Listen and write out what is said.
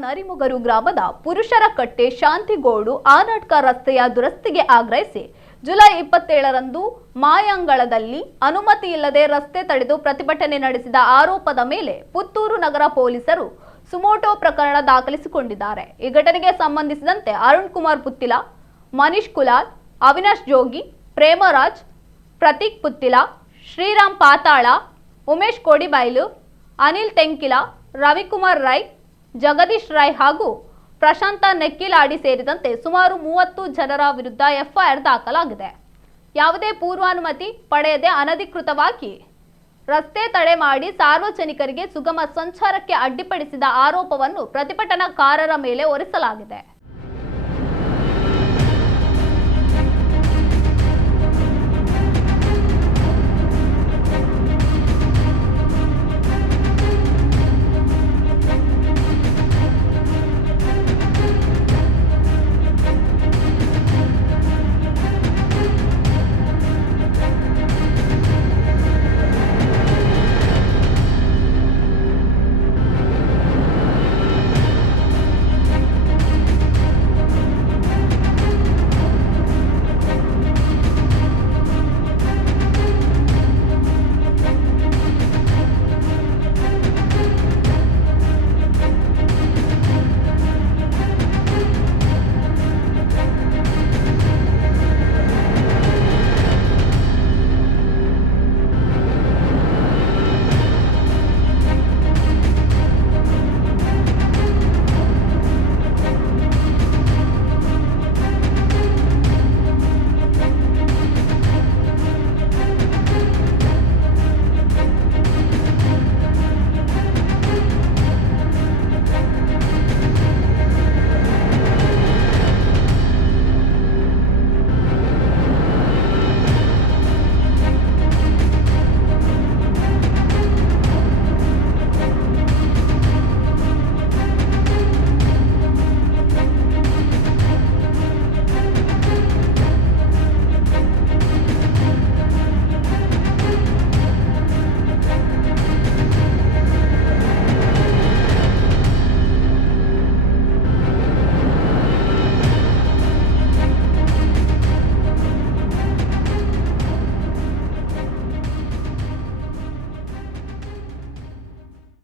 ತಾಲೂಕಿನ ನರಿಮುಗರು ಗ್ರಾಮದ ಪುರುಷರ ಕಟ್ಟೆ ಶಾಂತಿಗೋಡು ಆನಾಟ್ಕ ರಸ್ತೆಯ ದುರಸ್ತಿಗೆ ಆಗ್ರಹಿಸಿ ಜುಲೈ 27ರಂದು ಮಾಯಾಂಗಳದಲ್ಲಿ ಅನುಮತಿ ಇಲ್ಲದೆ ರಸ್ತೆ ತಡೆದು ಪ್ರತಿಭಟನೆ ನಡೆಸಿದ ಆರೋಪದ ಮೇಲೆ ಪುತ್ತೂರು ನಗರ ಪೊಲೀಸರು ಸುಮೋಟೋ ಪ್ರಕರಣ ದಾಖಲಿಸಿಕೊಂಡಿದ್ದಾರೆ। ಈ ಘಟನೆಗೆ ಸಂಬಂಧಿಸಿದಂತೆ ಅರುಣ್ ಕುಮಾರ್ ಪುತ್ತಿಲ, ಮನೀಶ್ ಕುಲಾಲ್, ಅವಿನಾಶ್ ಜೋಗಿ, ಪ್ರೇಮರಾಜ್, ಪ್ರತೀಕ್ ಪುತ್ತಿಲ, ಶ್ರೀರಾಮ್ ಪಾತಾಳ, ಉಮೇಶ್ ಕೋಡಿಬೈಲು, ಅನಿಲ್ ತೆಂಕಿಲ, ರವಿಕುಮಾರ್ ರೈ, ಜಗದೀಶ್ ರೈ ಹಾಗೂ ಪ್ರಶಾಂತ ನೆಕ್ಕಿಲಾಡಿ ಸೇರಿದಂತೆ ಸುಮಾರು 30 ಜನರ ವಿರುದ್ಧ ಎಫ್ಐಆರ್ ದಾಖಲಾಗಿದೆ। ಯಾವುದೇ ಪೂರ್ವಾನುಮತಿ ಪಡೆಯದೆ ಅನಧಿಕೃತವಾಗಿ ರಸ್ತೆ ತಡೆ ಮಾಡಿ ಸಾರ್ವಜನಿಕರಿಗೆ ಸುಗಮ ಸಂಚಾರಕ್ಕೆ ಅಡ್ಡಿಪಡಿಸಿದ ಆರೋಪವನ್ನು ಪ್ರತಿಭಟನಾಕಾರರ ಮೇಲೆ ಹೊರಿಸಲಾಗಿದೆ।